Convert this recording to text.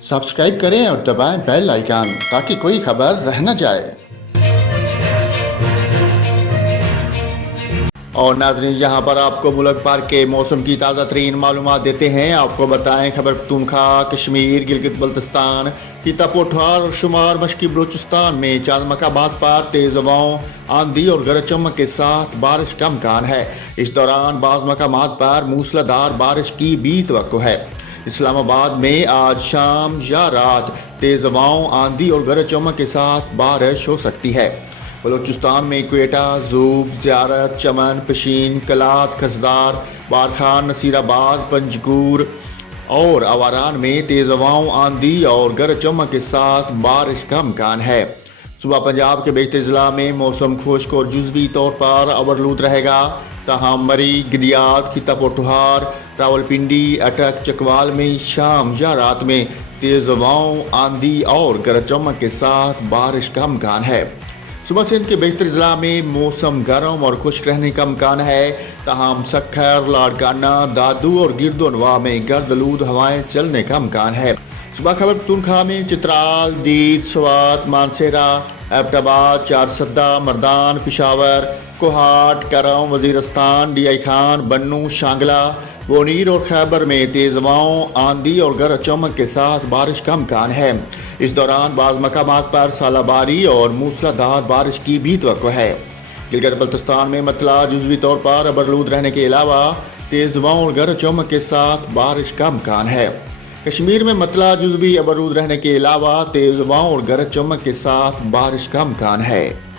Subscribe करें और दबाएं बेल आइकन ताकि कोई खबर रह न जाए। और नाज़रीन, यहाँ पर आपको मुल्क भर के मौसम की ताज़ा तरीन मालूमात देते हैं। आपको बताएं खैबर पख्तूनख्वा, कश्मीर, गिलगित बल्तिस्तान, खिता पठार और शुमार मशरक़ी बलूचिस्तान में चंद मकामात पर तेज़ हवाओं, आंधी और गरज चमक के साथ बारिश का इम्कान है। इस दौरान बाज़ मकामात पर मूसलाधार बारिश की भी तवक्को है। इस्लामाबाद में आज शाम या रात तेज़ हवाओं, आंधी और गरज चमक के साथ बारिश हो सकती है। बलूचिस्तान में क्वेटा, ज़ूब, ज़ियारत, चमन, पशीन, कलात, खसदार, बारखान, नसीराबाद, पंजगूर और आवारान में तेज़ हवाओं, आंधी और गरज चमक के साथ बारिश का इम्कान है। सुबह पंजाब के बेशतर ज़िला में मौसम खुश्क और जुज़वी तौर पर अवरलूद रहेगा। ताहम मरी, गिलियात, खिता पठार, रावलपिंडी, अटक, चकवाल में शाम या रात में तेज़ हवाओं, आंधी और गरज चमक के साथ बारिश का इम्कान है। सुबह सिंध के बेशतर ज़िला में मौसम गर्म और खुश्क रहने का इम्कान है। ताहम सक्खर, लाड़काना, दादू और गिरदोनवा में गर्दलूद हवाएं चलने का इम्कान है। सुबह खैबर पख्तूनख्वा में चित्राल, दीद, स्वात, मानसेरा, एबटाबाद, चारसद्दा, मर्दान, पिशावर, कोहाट, करम, वजीरस्तान, डीआई खान, बन्नू, शांगला, बोनीर और खैबर में तेज़ हवाओं, आंधी और गरज चमक के साथ बारिश का इम्कान है। इस दौरान बाज़ मकामात पर सालाबारी और मूसलाधार बारिश की भी तवक्को है। गिलगित बल्तिस्तान में मतला जुज़वी तौर पर अबरलूद रहने के अलावा तेज़ हवाओं और गरज चमक के साथ बारिश का इम्कान है। कश्मीर में मतला जुज़वी अबरलूद रहने के अलावा तेज़ हवाओं और गरज चमक के साथ बारिश का इम्कान है।